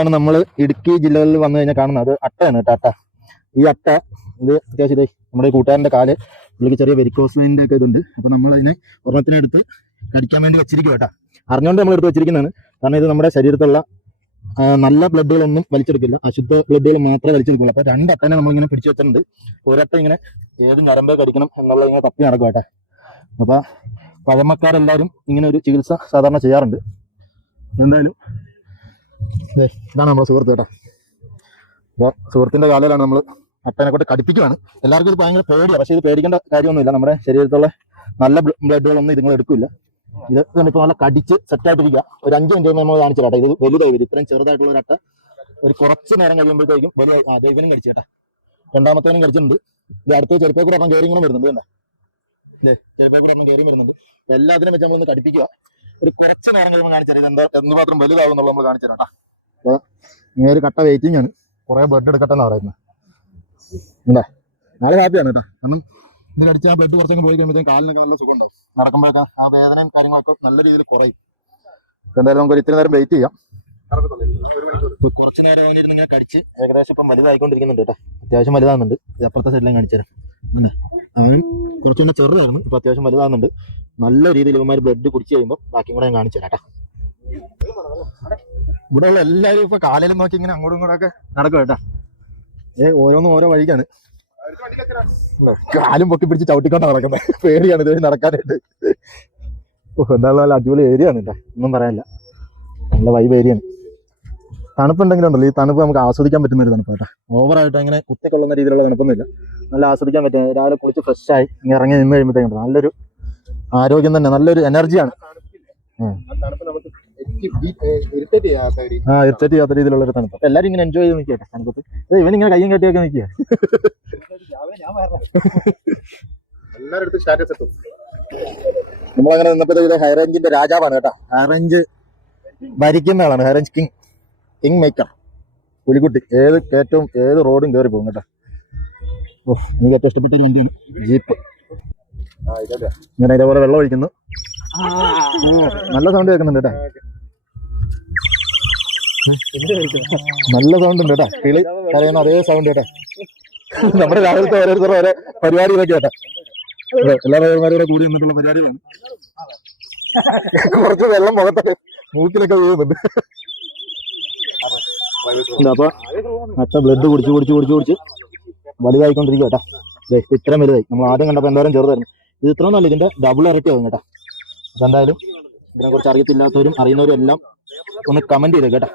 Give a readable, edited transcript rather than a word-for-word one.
ാണ് നമ്മൾ ഇടുക്കി ജില്ലകളിൽ വന്നു കഴിഞ്ഞാൽ കാണുന്നത്. അത് അട്ടയാണ് കേട്ടോ. അട്ട ഈ അട്ട ഇത് അത്യാവശ്യം ഇതേ നമ്മുടെ കൂട്ടുകാരൻ്റെ കാല് പുള്ളിക്ക് ചെറിയ വെരിക്കോസിൻ്റെ ഒക്കെ ഇതുണ്ട്. അപ്പോൾ നമ്മളതിനെ ഒരെണ്ണത്തിനെടുത്ത് കടിക്കാൻ വേണ്ടി വെച്ചിരിക്കും കേട്ടോ. അറിഞ്ഞുകൊണ്ട് നമ്മൾ എടുത്ത് വെച്ചിരിക്കുന്നതാണ്. കാരണം ഇത് നമ്മുടെ ശരീരത്തുള്ള നല്ല ബ്ലഡുകളൊന്നും വലിച്ചെടുക്കില്ല, അശുദ്ധ ബ്ലഡുകൾ മാത്രമേ വലിച്ചെടുക്കുള്ളൂ. അപ്പോൾ രണ്ട് അട്ടനെ നമ്മളിങ്ങനെ പിടിച്ചു വെച്ചിട്ടുണ്ട്. ഒരട്ട ഇങ്ങനെ ഏത് ഞരമ്പ് കടിക്കണം എന്നുള്ളത് ഇങ്ങനെ തപ്പി നടക്കും കേട്ടോ. അപ്പോൾ പഴമക്കാരെല്ലാവരും ഇങ്ങനെ ഒരു ചികിത്സ സാധാരണ ചെയ്യാറുണ്ട്. എന്തായാലും ഇതാണ് നമ്മുടെ സുഹൃത്ത് കേട്ടോ. അപ്പോൾ സുഹൃത്തിൻ്റെ കാലയിലാണ് നമ്മൾ അട്ടനെ കൊണ്ട് കടിപ്പിക്കുകയാണ്. എല്ലാവർക്കും ഇത് ഭയങ്കര പേടിയാണ്, പക്ഷേ ഇത് പേടിക്കേണ്ട കാര്യമൊന്നുമില്ല. നമ്മുടെ ശരീരത്തുള്ള നല്ല ബ്ലഡുകളൊന്നും ഇതുങ്ങൾ എടുക്കില്ല. ഇത് ഇപ്പോൾ നല്ല കടിച്ച് സെറ്റായിട്ടിരിക്കുക. ഒരു 5 മിനിറ്റ് നമ്മൾ കാണിച്ചു കേട്ടോ. ഇത് വലുതായി വരും. ഇത്രയും ചെറുതായിട്ടുള്ള ഒരു അട്ട ഒരു കുറച്ച് നേരം കഴിയുമ്പോഴത്തേക്കും വലുതായി. ദൈവനും കടിച്ചു കേട്ടോ. രണ്ടാമത്തേനും കടിച്ചിട്ടുണ്ട്. ഇത് അടുത്ത ചെറുപ്പക്കൂടെ അപ്പം കയറി ഇങ്ങനെ വരുന്നുണ്ട്. വേണ്ട ചെറുപ്പക്കൂടെ അപ്പം കയറി വരുന്നുണ്ട്. എല്ലാത്തിനും വെച്ച് നമ്മളൊന്ന് കടിപ്പിക്കുക. ഒരു കുറച്ച് നേരം കഴിയുമ്പോൾ കാണിച്ചു എന്താ എന്തുമാത്രം വലുതാവും എന്നുള്ളത് നമ്മൾ കാണിച്ചു തരാം കേട്ടോ. അപ്പോൾ ഇങ്ങനെ ഒരു കട്ട വെയിറ്റിംഗ് ആണ്. കുറേ ബ്ലഡ് എടുക്കട്ടെ എന്നാണ് പറയുന്നത്. എന്താ നാളെ ഹാപ്പിയാണ് കേട്ടോ. കാരണം ഇത് കടിച്ച് ആ ബ്ലഡ് കുറച്ചൊക്കെ പോയി കഴിയുമ്പോഴത്തേക്കും കാലിനൊക്കെ നല്ല സുഖം ഉണ്ടാവും. നടക്കുമ്പോഴൊക്കെ ആ വേദനയും കാര്യങ്ങളൊക്കെ നല്ല രീതിയിൽ കുറയും. എന്തായാലും നമുക്ക് ഇത്തിരി നേരം വെയിറ്റ് ചെയ്യാം. കുറച്ച് നേരം കഴിഞ്ഞിരുന്ന് ഇങ്ങനെ കടിച്ച് ഏകദേശം ഇപ്പം വലുതായിക്കൊണ്ടിരിക്കുന്നുണ്ട് കേട്ടോ. അത്യാവശ്യം വലുതാകുന്നുണ്ട്. ഇത് അപ്പുറത്തെ സൈഡിലേക്ക് കാണിച്ചു തരാം. അങ്ങനെ അവൻ കുറച്ചുകൂടെ ചെറുതായിരുന്നു, ഇപ്പം അത്യാവശ്യം വലുതാകുന്നുണ്ട്. നല്ല രീതിയിൽ ഇവന്മാർ ബ്ലഡ് കുടിച്ച് കഴിയുമ്പോൾ ബാക്കിയും കൂടെ ഞാൻ കാണിച്ചു തരാം കേട്ടോ. ഇവിടെ ഉള്ള എല്ലാവരും ഇപ്പൊ കാലിലും നോക്കി ഇങ്ങനെ അങ്ങോട്ടും ഇങ്ങോട്ടും ഒക്കെ നടക്കും കേട്ടാ. ഓരോന്നും ഓരോ വഴിക്കാണ്. കാലും പൊക്കി പിടിച്ച് ചവിട്ടിക്കൊണ്ടാണ് നടക്കുന്നത്. പേടിയാണ് ഇത് നടക്കാനായിട്ട്. എന്തായാലും നല്ല അടിപൊളി ഏരിയ ആണ് കേട്ടോ. ഒന്നും പറയാനില്ല, നല്ല വൈബ് ഏരിയ ആണ്. തണുപ്പുണ്ടെങ്കിലും ഉണ്ടല്ലോ, ഈ തണുപ്പ് നമുക്ക് ആസ്വദിക്കാൻ പറ്റുന്ന ഒരു തണുപ്പ് കേട്ടോ. ഓവറായിട്ട് അങ്ങനെ കുത്തിക്കൊള്ളുന്ന രീതിയിലുള്ള തണുപ്പൊന്നുമില്ല. നല്ല ആസ്വദിക്കാൻ പറ്റും. രാവിലെ കുളിച്ച് ഫ്രഷായി ഇങ്ങനെ ഇറങ്ങി നിന്ന് കഴിയുമ്പോഴത്തേക്കും നല്ലൊരു ആരോഗ്യം തന്നെ, നല്ലൊരു എനർജിയാണ്. ഇറിറ്റേറ്റ് ചെയ്യാത്ത രീതിയിലുള്ള ഒരു തണുപ്പ്. എല്ലാരും ഇങ്ങനെ എൻജോയ് ചെയ്ത് നിൽക്കട്ടെ തണുപ്പത്ത്. ഇവനിങ്ങനെ കയ്യും കെട്ടിയൊക്കെ നിൽക്കുക. നമ്മളങ്ങനെ നിന്നപ്പോഴത്തേക്ക് ഹൈറേഞ്ചിന്റെ രാജാവാണ് കേട്ടോ. ഹൈറേഞ്ച് ഭരിക്കുന്ന ആളാണ്. ഹൈറേഞ്ച് കിങ് മേക്കർ പുലിക്കുട്ടി. ഏത് കയറ്റവും ഏത് റോഡും കയറി പോകും കേട്ടോ. എനിക്ക് ഏറ്റവും ഇഷ്ടപ്പെട്ട ഒരു വണ്ടിയാണ് ജീപ്പ്. ഇങ്ങനെ ഇതേപോലെ വെള്ളം ഒഴിക്കുന്നു. നല്ല സൗണ്ട് കേൾക്കുന്നുണ്ട് കേട്ടോ. നല്ല സൗണ്ട് ഉണ്ട് കേട്ടോ. കിളി കരയുന്ന അതേ സൗണ്ട് കേട്ടോ. നമ്മുടെ രാവിലത്തെ ഓരോരുത്തരും ഓരോ പരിപാടികളൊക്കെ കേട്ടോ. എല്ലാ പരിപാടികളും കൂടി നിന്നിട്ടുള്ള പരിപാടികളാണ്. കുറച്ച് വെള്ളം മുഖത്തൊക്കെ മൂക്കിലൊക്കെ വീഴുന്നുണ്ട്. അപ്പൊ അട്ട ബ്ലഡ് കുടിച്ച് വലുതായിക്കൊണ്ടിരിക്കും കേട്ടോ. ഇത്രയും വലുതായി. നമ്മൾ ആദ്യം കണ്ടപ്പോൾ എന്തോരം ചെറുതായിരുന്നു. ഇത് ഇത്രയും നല്ല ഇതിന്റെ ഡബിൾ ഇരട്ടി ആവും കേട്ടോ. അതെന്തായാലും ഇതിനെ കുറിച്ച് അറിയത്തില്ലാത്തവരും അറിയുന്നവരും എല്ലാം ഒന്ന് കമന്റ് ചെയ്തേ കേട്ടോ.